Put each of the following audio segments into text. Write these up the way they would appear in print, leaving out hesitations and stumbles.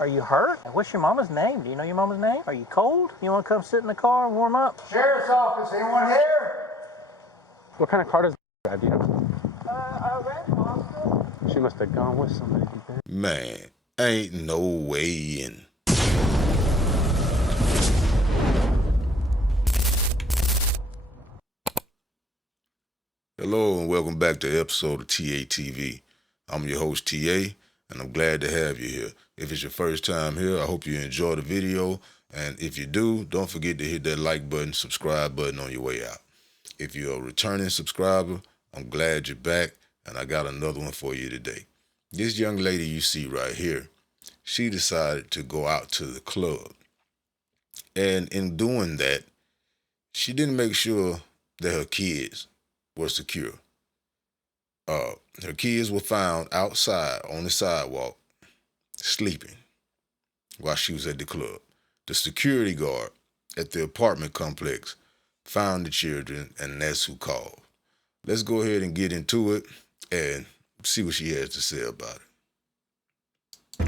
Are you hurt? What's your mama's name? Do you know your mama's name? Are you cold? You want to come sit in the car and warm up? Sheriff's office, anyone here? What kind of car does have, do you know? A red Monster. She must have gone with somebody. Man, ain't no way in. Hello and welcome back to an episode of TATV. I'm your host TA, and I'm glad to have you here. If it's your first time here, I hope you enjoy the video, and if you do, don't forget to hit that like button, subscribe button on your way out. If you're a returning subscriber, I'm glad you're back, and I got another one for you today. This young lady you see right here, she decided to go out to the club, and in doing that, she didn't make sure that her kids were secure. Her kids were found outside on the sidewalk, sleeping while she was at the club. The security guard at the apartment complex found the children, and that's who called. Let's go ahead and get into it and see what she has to say about it.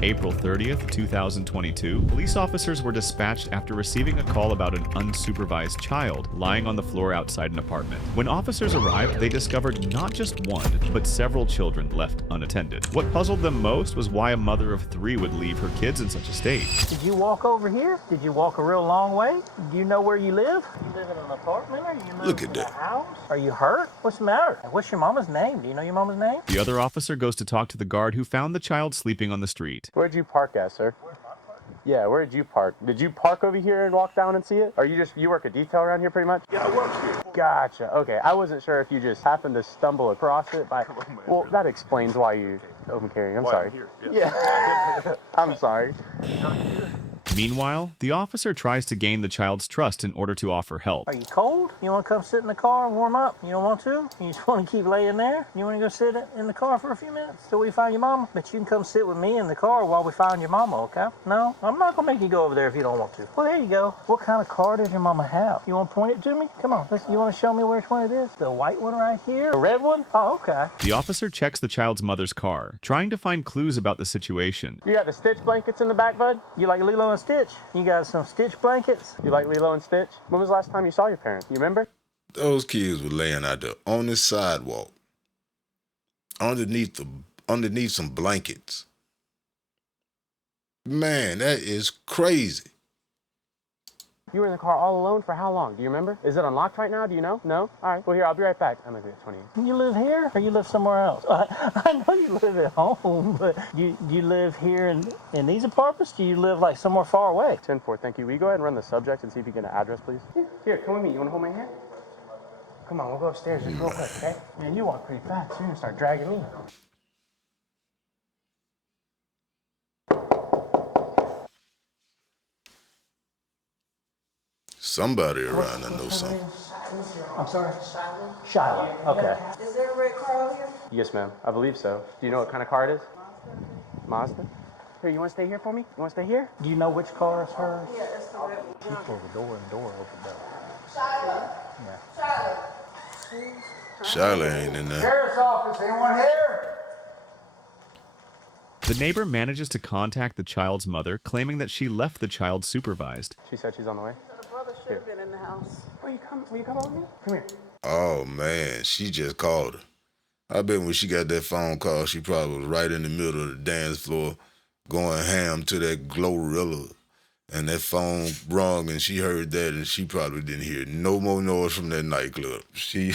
April 30th, 2022, police officers were dispatched after receiving a call about an unsupervised child lying on the floor outside an apartment. When officers arrived, they discovered not just one, but several children left unattended. What puzzled them most was why a mother of three would leave her kids in such a state. Did you walk over here? Did you walk a real long way? Do you know where you live? You live in an apartment or you live in a house? Are you hurt? What's the matter? What's your mama's name? Do you know your mama's name? The other officer goes to talk to the guard who found the child sleeping on the street. Where'd you park at, sir? Yeah, where did you park? Did you park over here and walk down and see it? Or you work a detail around here pretty much? Yeah, I work here. Gotcha. Okay, I wasn't sure if you just happened to stumble across it by... Well, that explains why you open carrying. I'm sorry. Yeah. I'm sorry. Meanwhile, the officer tries to gain the child's trust in order to offer help. Are you cold? You want to come sit in the car and warm up? You don't want to? You just want to keep laying there? You want to go sit in the car for a few minutes till we find your mama? But you can come sit with me in the car while we find your mama, okay? No? I'm not going to make you go over there if you don't want to. Well, there you go. What kind of car does your mama have? You want to point it to me? Come on. You want to show me which one it is? The white one right here? The red one? Oh, okay. The officer checks the child's mother's car, trying to find clues about the situation. You got the Stitch blankets in the back, bud? You like Lilo and Stitch? You got some Stitch blankets? You like Lilo and Stitch? When was the last time you saw your parents? You remember? Those kids were laying out there on the sidewalk, underneath some blankets. Man, that is crazy. You were in the car all alone for how long? Do you remember? Is it unlocked right now? Do you know? No? All right. Well, here, I'll be right back. I'm going to be at 20. You live here or you live somewhere else? I know you live at home, but do you live here in these apartments? Do you live like somewhere far away? 10-4, thank you. Will you go ahead and run the subject and see if you get an address, please? Here, come with me. You want to hold my hand? Come on, we'll go upstairs just real quick, okay? Man, you walk pretty fast. You're going to start dragging me. Somebody around that knows something. I'm sorry? Shiloh. Okay. Is there a red car over here? Yes, ma'am. I believe so. Do you know what kind of car it is? Mazda? Here, you want to stay here for me? You want to stay here? Do you know which car is hers? Yeah, it's the red one. She closed the door and the door opened up. Shiloh. Yeah. Shiloh. Shyla ain't in there. Sheriff's office, anyone here? The neighbor manages to contact the child's mother, claiming that she left the child supervised. She said she's on the way. The brother should have been in the house. Will you come over here? Come here. Oh, man, she just called her. I bet when she got that phone call, she probably was right in the middle of the dance floor going ham to that Glorilla. And that phone rung, and she heard that, and she probably didn't hear no more noise from that nightclub. She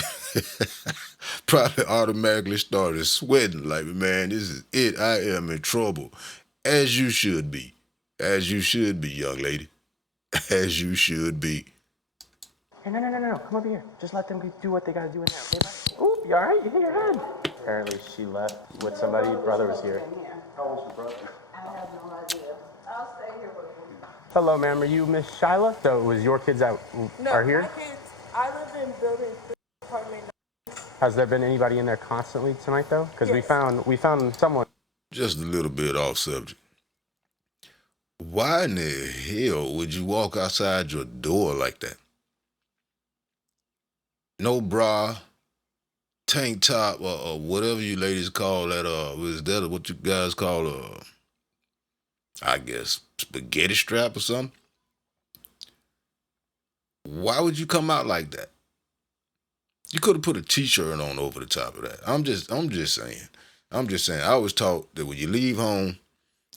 probably automatically started sweating like, man, this is it. I am in trouble. As you should be. As you should be, young lady. As you should be. Hey, no. Come over here. Just let them do what they got to do in there, okay, bud? Oop, you all right? You hit your head. Apparently, she left with somebody. Brother was here. How old's your brother? I have no idea. I'll stay here with you. Hello, ma'am. Are you Miss Shyla? So it was your kids that are here? No, my kids, I live in building 3, apartment 9. Has there been anybody in there constantly tonight, though? Because Yes. we found someone. Just a little bit off subject. Why in the hell would you walk outside your door like that? No bra, tank top, or whatever you ladies call that, is that what you guys call, I guess, spaghetti strap or something. Why would you come out like that? You could have put a t-shirt on over the top of that. I'm just saying. I'm just saying. I was taught that when you leave home,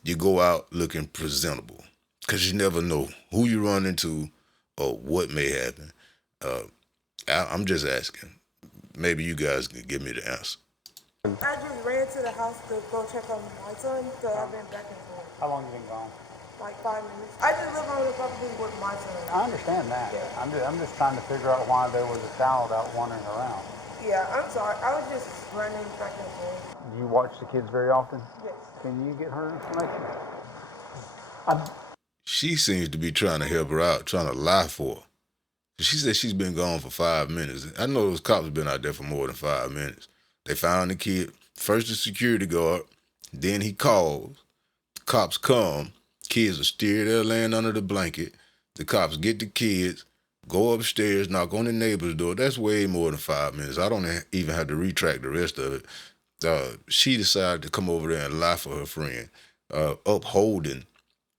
you go out looking presentable. Because you never know who you run into or what may happen. I'm just asking. Maybe you guys can give me the answer. I just ran to the house to go check on my son, so I've been back and forth. How long you been gone? Like 5 minutes. I just live on the property with my son. I understand that. Yeah. I'm just trying to figure out why there was a child out wandering around. Yeah, I'm sorry. I was just running back and forth. Do you watch the kids very often? Yes. Can you get her information? She seems to be trying to help her out, trying to lie for her. She said she's been gone for 5 minutes. I know those cops have been out there for more than 5 minutes. They found the kid. First the security guard, then he calls. Cops come. Kids are still there laying under the blanket. The cops get the kids, go upstairs, knock on the neighbor's door. That's way more than 5 minutes. I don't even have to retract the rest of it. She decided to come over there and lie for her friend, upholding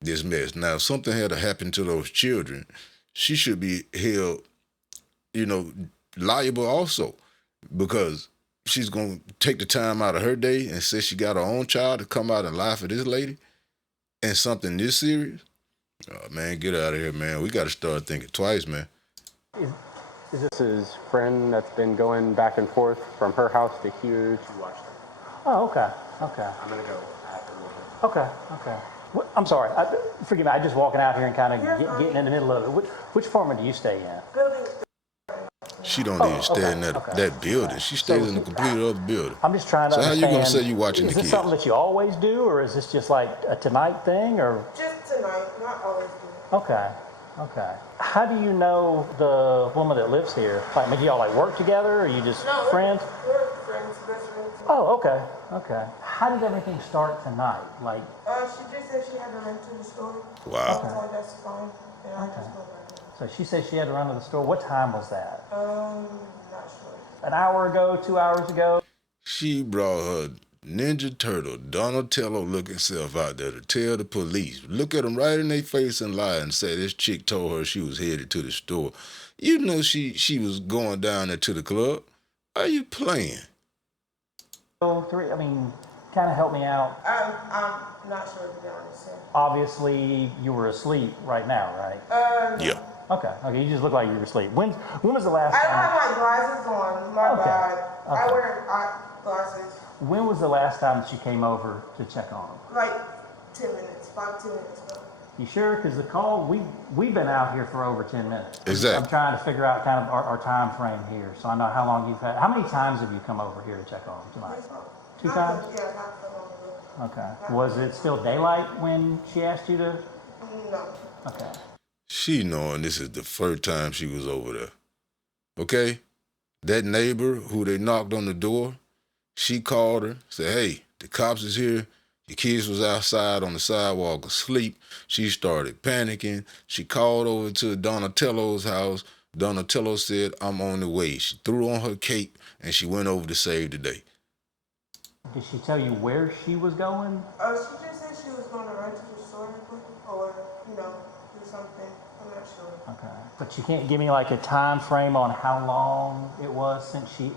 this mess. Now, if something had to happen to those children, she should be held, liable also, because she's going to take the time out of her day and say she got her own child to come out and lie for this lady and something this serious. Oh, man, get out of here, man. We got to start thinking twice, man. Is this his friend that's been going back and forth from her house to here to watch them? Oh, okay. Okay. I'm going to go after a little bit. Okay. Okay. I'm sorry. Forgive me. I'm just walking out here and kind of getting in the middle of it. Which apartment do you stay in? Building. She don't even stay in that building. She stays in a completely other building. I'm just trying to understand. So how you gonna say you watching the Is kids? this something that you always do, or is this just like a tonight thing, or? Just tonight, not always do. Okay. Okay. How do you know the woman that lives here? Like, do y'all like work together, or you just friends? We're friends, best friends. Oh, okay. Okay. How did everything start tonight? Like, She just said she had to run to the store. Wow. I was like, that's fine. And I just go back in. so she said she had to run to the store. What time was that? Not sure. An hour ago, 2 hours ago? She brought her Ninja Turtle, Donatello looking self out there to tell the police. Look at them right in their face and lie and say this chick told her she was headed to the store. You know she was going down there to the club. Are you playing? Oh, three. I mean, kind of help me out. I'm not sure to be honest. Obviously, you were asleep right now, right? Yeah. Okay. Okay. You just look like you were asleep. When was the last I don't time? have my glasses on. My Okay. bad. I Okay. wear glasses. When was the last time that you came over to check on them? Like 10 minutes, 5-10 minutes ago. You sure? Because the call, we've been out here for over 10 minutes. Exactly. I'm trying to figure out kind of our time frame here, so I know how long you've had. How many times have you come over here to check on them tonight? 2 times? Yeah, not so long ago. Okay. Was it still daylight when she asked you to? No. Okay. She knowing this is the first time she was over there. Okay? That neighbor who they knocked on the door, she called her, said, hey, the cops is here. Your kids was outside on the sidewalk asleep. She started panicking. She called over to Donatello's house. Donatello said, I'm on the way. She threw on her cape and she went over to save the day. Did she tell you where she was going? She just said she was going to run to the store or, do something. I'm not sure. Okay. But you can't give me like a time frame on how long it was since she.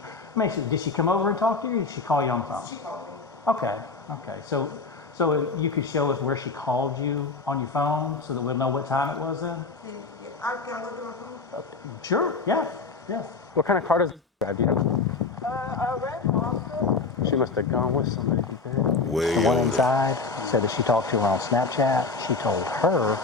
Did she come over and talk to you, or did she call you on the phone? She called me. Okay. Okay. So you could show us where she called you on your phone so that we'll know what time it was then? Yeah, I can look at my phone. Sure. Yeah. Yeah. What kind of car does it drive, do you know? A red Monster. She must have gone with somebody. Way The one over. inside said that she talked to her on Snapchat. She told her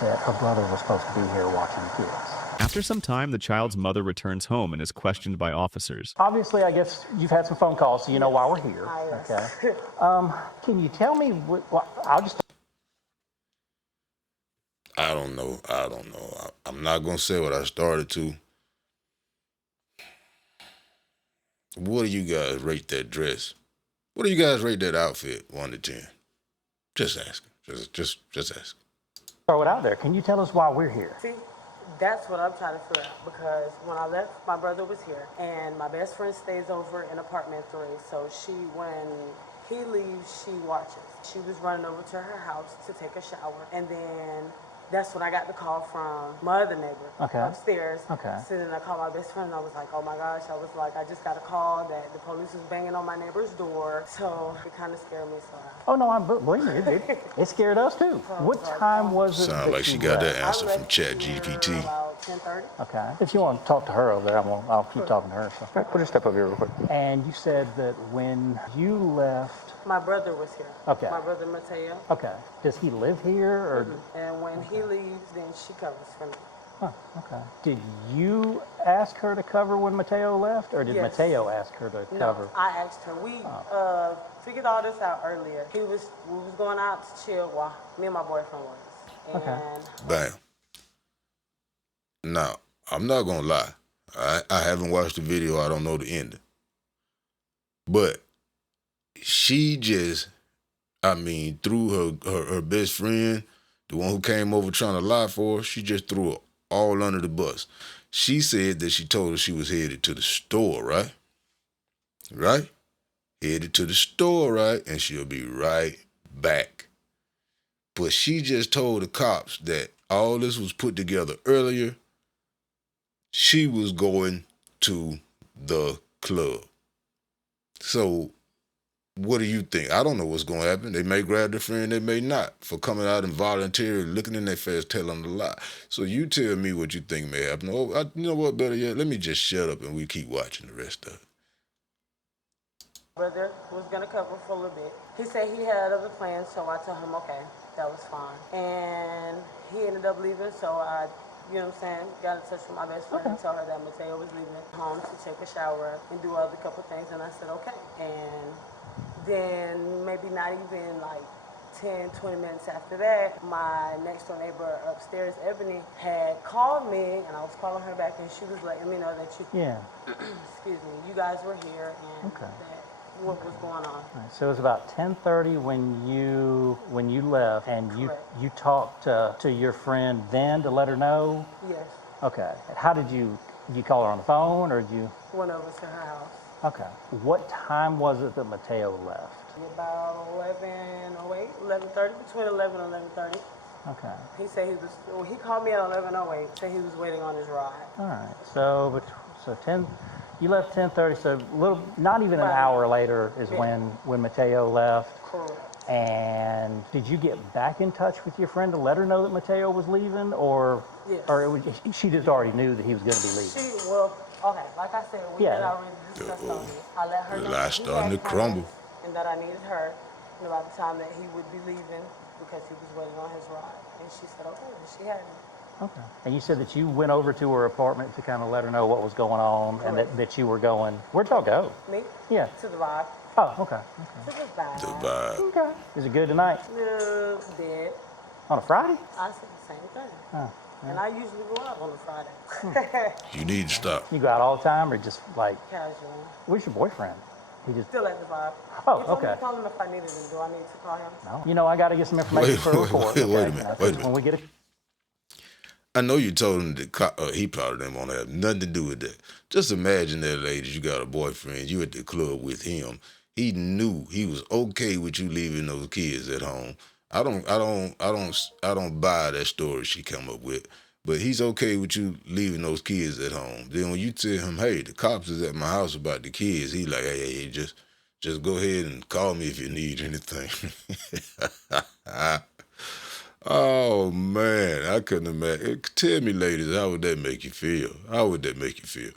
that her brother was supposed to be here watching the kids. After some time, the child's mother returns home and is questioned by officers. Obviously, I guess you've had some phone calls, so you know why we're here. Yes. Okay. Can you tell me I'll just. I don't know. I'm not going to say what I started to. What do you guys rate that dress? What do you guys rate that outfit, 1 to 10? Just asking. Just asking. Throw it out there. Can you tell us why we're here? See, that's what I'm trying to figure out, because when I left, my brother was here, and my best friend stays over in apartment 3. So when he leaves, she watches. She was running over to her house to take a shower, and then that's when I got the call from my other neighbor upstairs. Okay. So then I called my best friend, and I was like, oh my gosh, I was like, I just got a call that the police was banging on my neighbor's door. So it kind of scared me. So Oh no, believe me, it scared us too. What time was it? Sound that like she you got left? that answer I from left Chat here GPT. about 10:30. Okay. If you want to talk to her over there, I'll keep talking to her. So. All right, put your step over here real quick. And you said that when you left, My brother was here. Okay. My brother Mateo. okay, does he live here or? And when he leaves, then she covers for me. Oh, okay. Did you ask her to cover when Mateo left, or did Yes. Mateo ask her to cover? No, I asked her. We figured all this out earlier. We was going out to chill. Well, me and my boyfriend was. And Okay. Bam. Now, I'm not gonna lie. I haven't watched the video. I don't know the ending. But she just, through her best friend, the one who came over trying to lie for her, she just threw her all under the bus. She said that she told her she was headed to the store, right? Right? Headed to the store, right? And she'll be right back. But she just told the cops that all this was put together earlier. She was going to the club. So, what do you think? I don't know what's going to happen. They may grab their friend, they may not, for coming out and voluntarily looking in their face, telling a lie. So you tell me what you think may happen. Oh, you know what, better yet, let me just shut up and we keep watching the rest of it. brother was gonna cover for a little bit. He said he had other plans, so I told him okay, that was fine. And he ended up leaving, so I, you know what I'm saying, got in touch with my best friend and told her that Mateo was leaving home to take a shower and do other couple things, and I said okay. And then maybe not even like 10, 20 minutes after that, my next door neighbor upstairs, Ebony, had called me, and I was calling her back, and she was letting me know that excuse me, you guys were here, and that what was going on. Right, so it was about 10:30 when you left, and you talked to your friend then to let her know. Yes. Okay. How did you call her on the phone, or did you? Went over to her house. Okay. What time was it that Mateo left? About 11:08, 11:30, between 11 and 11:30. Okay. He said he called me at 11:08, said he was waiting on his ride. All right. So 10. You left 10:30. So not even an hour later is when Mateo left. Correct. And did you get back in touch with your friend to let her know that Mateo was leaving, or Yes. she just already knew that he was going to be leaving? Okay, like I said, we had already discussed on it. I let her know Lie starting to crumble. and that I needed her, and about the time that he would be leaving because he was waiting on his ride. And she said, okay, and she had me. Okay. And you said that you went over to her apartment to kind of let her know what was going on, and that you were going. Where'd y'all go? Me? Yeah. To the vibe. Oh, okay. To the vibe. The vibe. Okay. Is it good tonight? Dead. On a Friday? I said the same thing. Oh, And I usually go out on a Friday. You need to stop. You go out all the time, or just like? Casual. Where's your boyfriend? He just. Still at the vibe. Oh, He told me okay. to call him if I needed him. Do I need to call him? No. You know, I got to get some information for a report. Wait a okay? minute. Because when we get a. I know you told him that he probably didn't want to have nothing to do with that. Just imagine that, ladies, you got a boyfriend, you at the club with him. He knew he was okay with you leaving those kids at home. I don't buy that story she come up with. But he's okay with you leaving those kids at home. Then when you tell him, hey, the cops is at my house about the kids, he like, hey, just go ahead and call me if you need anything. Oh, man, I couldn't imagine. Tell me, ladies, how would that make you feel? How would that make you feel?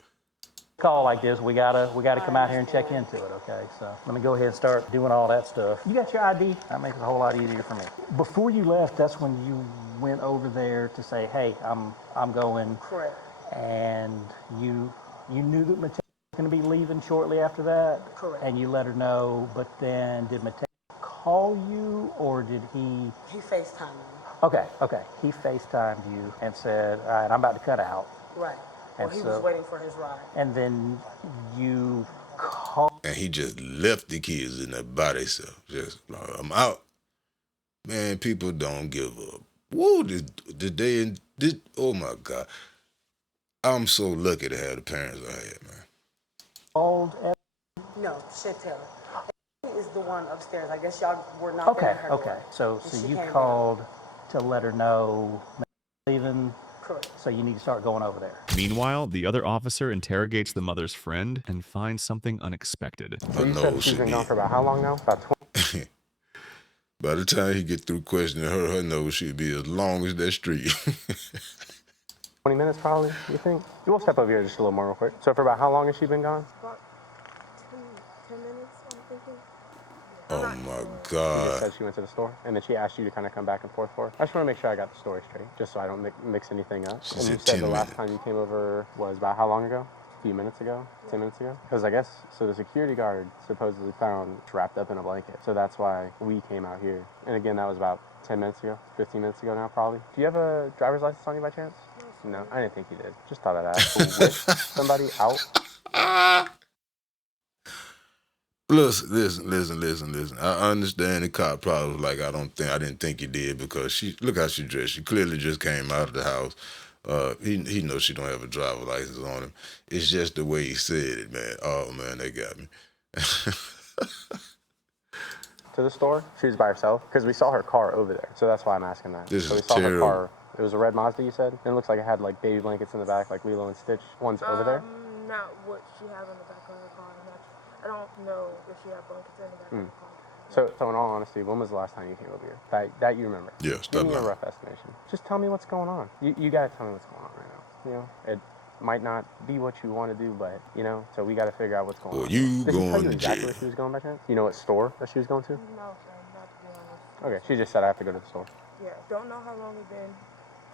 Call like this, we gotta come out here and check into it, okay? So let me go ahead and start doing all that stuff. You got your ID? That makes it a whole lot easier for me. Before you left, that's when you went over there to say, hey, I'm going. Correct. And you knew that Mateo was going to be leaving shortly after that? Correct. And you let her know, but then did Mateo call you, or did he? He FaceTimed me. Okay. He FaceTimed you and said, all right, I'm about to cut out. Right. Well, And he so- was waiting for his ride. And then you called. And he just left the kids in there by themselves. Just like, I'm out. Man, people don't give up. Woo, oh my God. I'm so lucky to have the parents I had, man. Called. No, Chantel. is the one upstairs. I guess y'all were not Okay, there at her okay. door. So And she you came down. called to let her know leaving, Correct. so you need to start going over there. Meanwhile, the other officer interrogates the mother's friend and finds something unexpected. So you said she's been gone for about how long now? About 20? By the time he get through questioning her, her nose should be as long as that street. 20 minutes probably, you think? You will step over here just a little more real quick. So for about how long has she been gone? About 10 minutes, I'm thinking. Oh my She just God. said she went to the store, and then she asked you to kind of come back and forth for her. I just want to make sure I got the story straight, just so I don't mix anything up. She And said you said 10 the last minutes. time you came over was about how long ago? A few minutes ago? 10 minutes ago? Because I guess, so the security guard supposedly found wrapped up in a blanket. So that's why we came out here. And again, that was about 10 minutes ago, 15 minutes ago now probably. Do you have a driver's license on you by chance? No, I didn't think you did. Just thought I'd ask. With somebody out? Listen. I understand the cop probably was like, I didn't think you did, because look how she dressed. She clearly just came out of the house. He knows she don't have a driver's license on him. It's just the way he said it, man. Oh man, they got me. To the store? She was by herself? Because we saw her car over there. So that's why I'm asking that. This so we is saw her terrible. car. It was a red Mazda, you said? And it looks like it had like baby blankets in the back, like Lilo and Stitch ones over there. Not what she has on the back of her car. I don't know if she had blankets in the back of her car. So in all honesty, when was the last time you came over here? That you remember? Yeah, Give stop me a lying. rough estimation. Just tell me what's going on. You gotta tell me what's going on right now. You know, it might not be what you want to do, but you know, so we gotta figure out what's going Well, on. you Did she tell going you to exactly jail. where she was going by chance? You know what store that she was going to? No, sir, not to be honest. Okay, she just said I have to go to the store. Yeah, don't know how long it's been,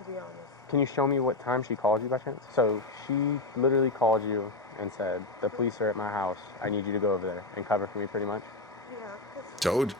to be honest. Can you show me what time she called you by chance? So she literally called you and said, the police are at my house. I need you to go over there and cover for me pretty much. Yeah, 'cause Told you.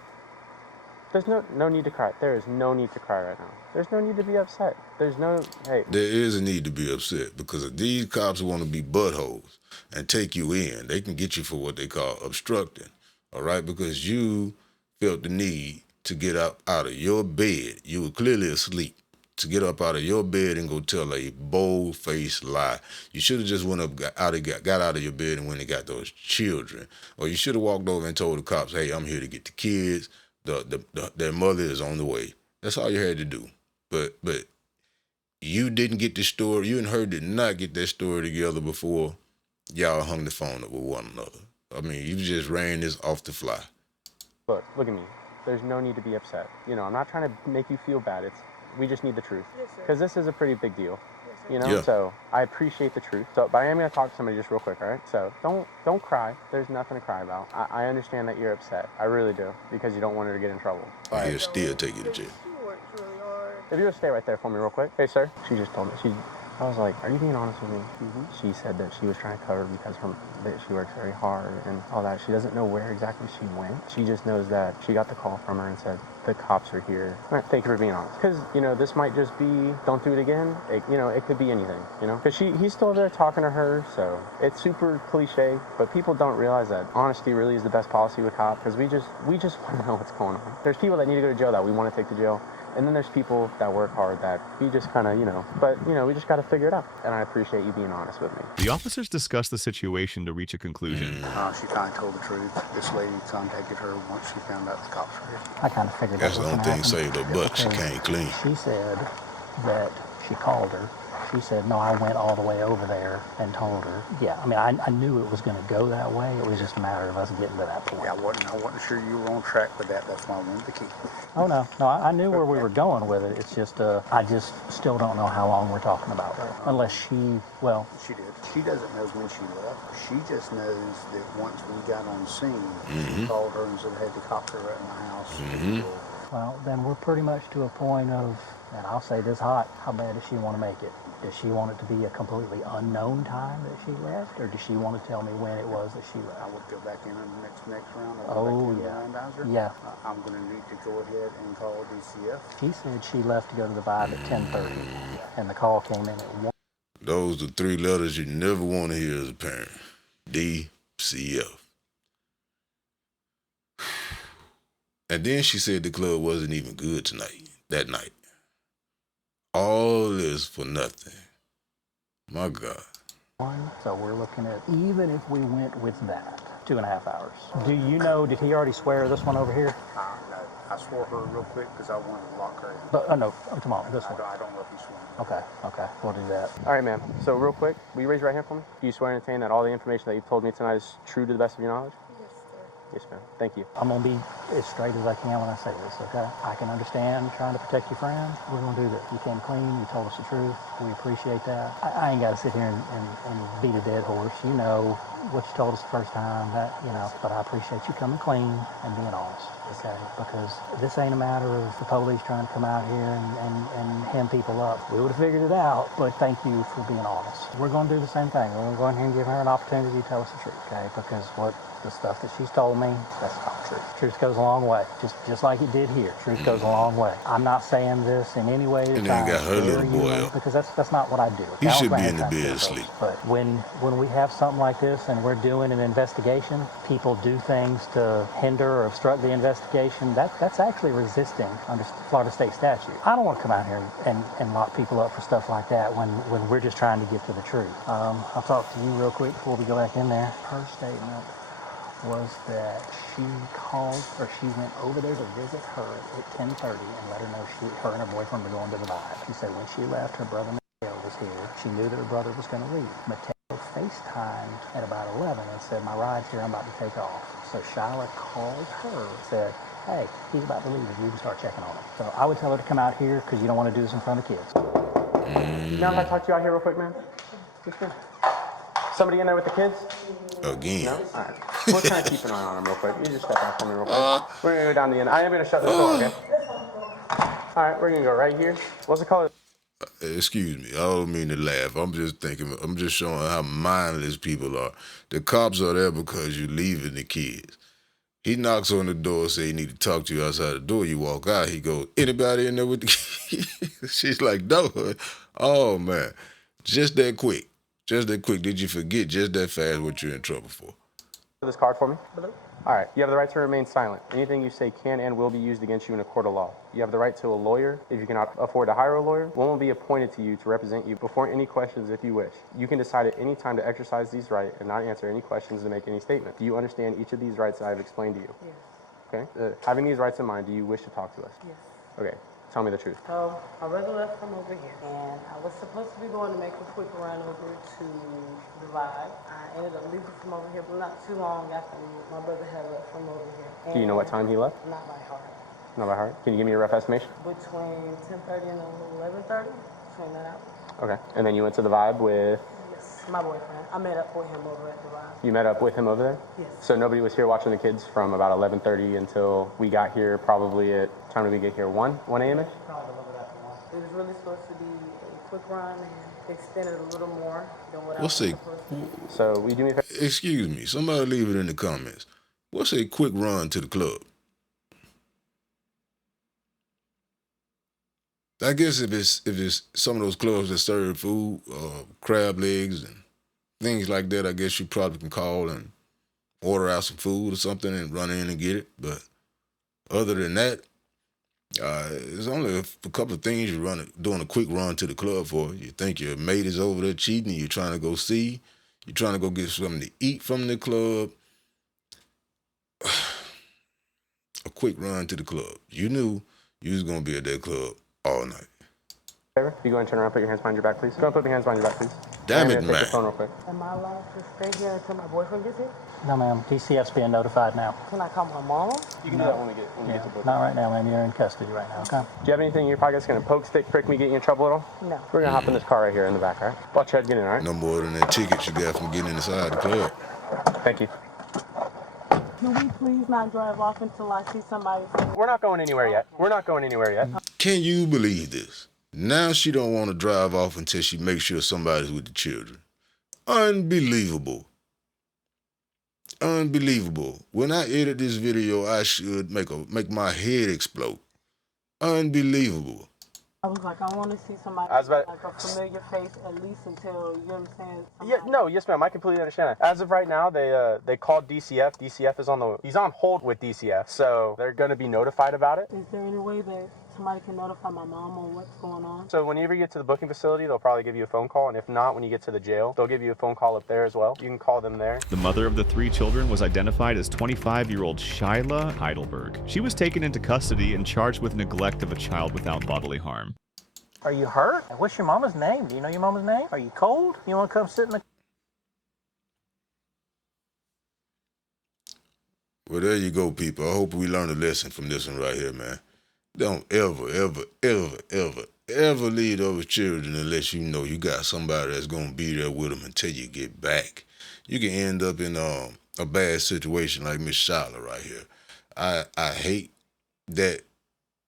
There's no need to cry. There is no need to cry right now. There's no need to be upset. There's no, hey. There is a need to be upset, because if these cops want to be buttholes and take you in, they can get you for what they call obstructing, all right? Because you felt the need to get up out of your bed. You were clearly asleep. To get up out of your bed and go tell a bold-faced lie. You should have just went up, got out of your bed and went and got those children. Or you should have walked over and told the cops, hey, I'm here to get the kids. Their mother is on the way. That's all you had to do. But you didn't get the story. You and her did not get that story together before y'all hung the phone up with one another. I mean, you just ran this off the fly. Look at me. There's no need to be upset. You know, I'm not trying to make you feel bad. We just need the truth. Yes, sir. Because this is a pretty big deal. Yes, sir. You know, Yeah. so I appreciate the truth. So, but I am going to talk to somebody just real quick, all right? So don't cry. There's nothing to cry about. I understand that you're upset. I really do, because you don't want her to get in trouble. But He'll still take you to jail. She works really hard. if you would stay right there for me real quick. Hey, sir. She just told me. I was like, are you being honest with me? She said that she was trying to cover because that she works very hard and all that. She doesn't know where exactly she went. She just knows that she got the call from her and said, the cops are here. All right, thank you for being honest. Because, you know, this might just be, don't do it again. It could be anything, you know? Because he's still there talking to her, so it's super cliche, but people don't realize that honesty really is the best policy with cops, because we just want to know what's going on. There's people that need to go to jail that we want to take to jail. And then there's people that work hard that we just kind of, we just got to figure it out. And I appreciate you being honest with me. The officers discuss the situation to reach a conclusion. She kind of told the truth. This lady contacted her once she found out the cops were here. I kind of figured That's that the was only going to thing happen. saved her butt. She because came clean. She said that she called her. She said, no, I went all the way over there and told her. Yeah, I mean, I knew it was going to go that way. It was just a matter of us getting to that point. Yeah, I wasn't sure you were on track with that. That's why I wanted to keep it. Oh, no, I knew where we were going with it. It's just, I just still don't know how long we're talking about. Unless she She did. She doesn't know when she left. She just knows that once we got on scene, she called her and said, hey, the cops are at my house. well, then we're pretty much to a point of, and I'll say this hot, how bad does she want to make it? Does she want it to be a completely unknown time that she left, or does she want to tell me when it was that she left? I would go back in on the next round. Yeah. I'm going to need to go ahead and call DCF. She said she left to go to the Vibe at 10:30, and the call came in at 1. Those are 3 letters you never want to hear as a parent. DCF. And then she said the club wasn't even good that night. All this for nothing. My God. So we're looking at, even if we went with that, 2.5 hours. Do you know, did he already swear this one over here? No, I swore her real quick because I wanted to lock her in. But, no, come on, this one. I don't know if he swore. Okay, we'll do that. All right, ma'am. So real quick, will you raise your right hand for me? Do you swear and maintain that all the information that you've told me tonight is true to the best of your knowledge? Yes, ma'am. Thank you. I'm gonna be as straight as I can when I say this, okay? I can understand trying to protect your friend. We're gonna do this. You came clean, you told us the truth. We appreciate that. I ain't gotta sit here and beat a dead horse. You know what you told us the first time, that, you know, but I appreciate you coming clean and being honest, okay? Because this ain't a matter of the police trying to come out here and hem people up. We would have figured it out, but thank you for being honest. We're gonna do the same thing. We're gonna go in here and give her an opportunity to tell us the truth, okay? Because the stuff that she's told me, that's not true. Truth goes a long way, just like it did here. Truth goes a long way. I'm not saying this in any way to And try then got her scare little you, boy up. because that's not what I do. He I don't should go be out in the trying to bed scare asleep. folks. But when we have something like this and we're doing an investigation, people do things to hinder or obstruct the investigation. That's actually resisting under Florida state statute. I don't want to come out here and lock people up for stuff like that when we're just trying to get to the truth. I'll talk to you real quick before we go back in there. Her statement was that she went over there to visit her at 10:30 and let her know her and her boyfriend were going to the Vibe. She said when she left, her brother Mateo was here. She knew that her brother was going to leave. Mateo FaceTimed at about 11 and said, my ride's here, I'm about to take off. So Shyla called her, said, hey, he's about to leave, you can start checking on him. So I would tell her to come out here because you don't want to do this in front of kids. Now if I talk to you out here real quick, man? Somebody in there with the kids? Again. No? All right. We're kind of keeping an eye on them real quick. You just step out for me real quick. We're going to go down the end. I am going to shut this door, okay? All right, we're going to go right here. What's the color? Excuse me, I don't mean to laugh. I'm just showing how mindless people are. The cops are there because you're leaving the kids. He knocks on the door, say he need to talk to you outside the door. You walk out, he goes, anybody in there with the kids? She's like, no. Oh, man. Just that quick. Just that quick. Did you forget just that fast what you're in trouble for? This card for me? All right. You have the right to remain silent. Anything you say can and will be used against you in a court of law. You have the right to a lawyer. If you cannot afford to hire a lawyer, one will be appointed to you to represent you before any questions if you wish. You can decide at any time to exercise these rights and not answer any questions to make any statement. Do you understand each of these rights that I have explained to you? Yes. Okay. Having these rights in mind, do you wish to talk to us? Yes. Okay. Tell me the truth. So my brother left from over here, and I was supposed to be going to make a quick run over to the Vibe. I ended up leaving from over here, but not too long after my brother had left from over here. Do you know what time he left? Not by heart. Not by heart. Can you give me a rough estimation? Between 10:30 and 11:30, between that hour. Okay. And then you went to the Vibe with? Yes, my boyfriend. I met up with him over at the Vibe. You met up with him over there? Yes. So nobody was here watching the kids from about 11:30 until we got here, probably at, time did we get here, 1 a.m.-ish? Probably a little bit after 1. It was really supposed to be a quick run and extended a little more than what I was What's a, supposed to do. So we do me a favor. excuse me, somebody leave it in the comments. What's a quick run to the club? I guess if it's some of those clubs that serve food, crab legs and things like that, I guess you probably can call and order out some food or something and run in and get it. But other than that, there's only a couple of things you're doing a quick run to the club for. You think your mate is over there cheating, you're trying to go see, you're trying to go get something to eat from the club. A quick run to the club. You knew you was going to be at that club all night. You go and turn around, put your hands behind your back, please. Go and put your hands behind your back, please. Damn it, Take man. your phone real quick. Am I allowed to stay here until my boyfriend gets here? No, ma'am. DCF's being notified now. Can I call my mom? You can do that when we get to book. Not right now, ma'am. You're in custody right now, okay? Do you have anything in your pocket that's going to poke, stick, prick me, get you in trouble at all? No. We're going to hop in this car right here in the back, all right? Watch your head get in, all right? No more than that ticket you got from getting inside the club. Thank you. Can we please not drive off until I see somebody? We're not going anywhere yet. We're not going anywhere yet. Can you believe this? Now she don't want to drive off until she makes sure somebody's with the children. Unbelievable. Unbelievable. When I edit this video, I should make my head explode. Unbelievable. I was like, I want to see somebody I was about- like a familiar face at least until, you know what I'm saying? Yeah, no, yes, ma'am. I completely understand that. As of right now, they called DCF. DCF is he's on hold with DCF, so they're going to be notified about it. Is there any way that somebody can notify my mom on what's going on? So whenever you get to the booking facility, they'll probably give you a phone call, and if not, when you get to the jail, they'll give you a phone call up there as well. You can call them there. The mother of the 3 children was identified as 25-year-old Shyla Heidelberg. She was taken into custody and charged with neglect of a child without bodily harm. Are you hurt? What's your mama's name? Do you know your mama's name? Are you cold? You want to come sit in the... Well, there you go, people. I hope we learned a lesson from this one right here, man. Don't ever, ever, ever, ever, ever leave those children unless you know you got somebody that's going to be there with them until you get back. You can end up in a bad situation like Miss Shyla right here. I hate that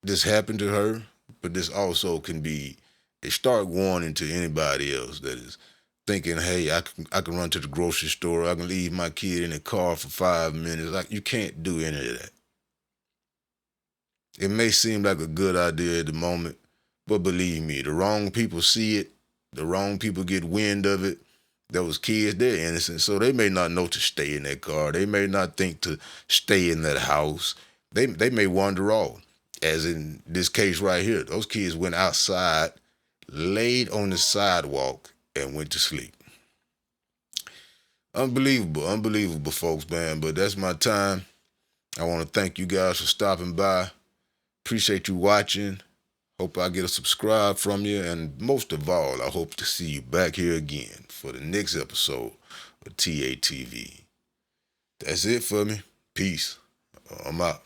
this happened to her, but this also can be a stark warning to anybody else that is thinking, hey, I can run to the grocery store, I can leave my kid in the car for 5 minutes. Like, you can't do any of that. It may seem like a good idea at the moment, but believe me, the wrong people see it, the wrong people get wind of it. Those kids, they're innocent, so they may not know to stay in that car. They may not think to stay in that house. They may wander off, as in this case right here. Those kids went outside, laid on the sidewalk, and went to sleep. Unbelievable, folks, man, but that's my time. I want to thank you guys for stopping by. Appreciate you watching. Hope I get a subscribe from you. And most of all, I hope to see you back here again for the next episode of TATV. That's it for me. Peace. I'm out.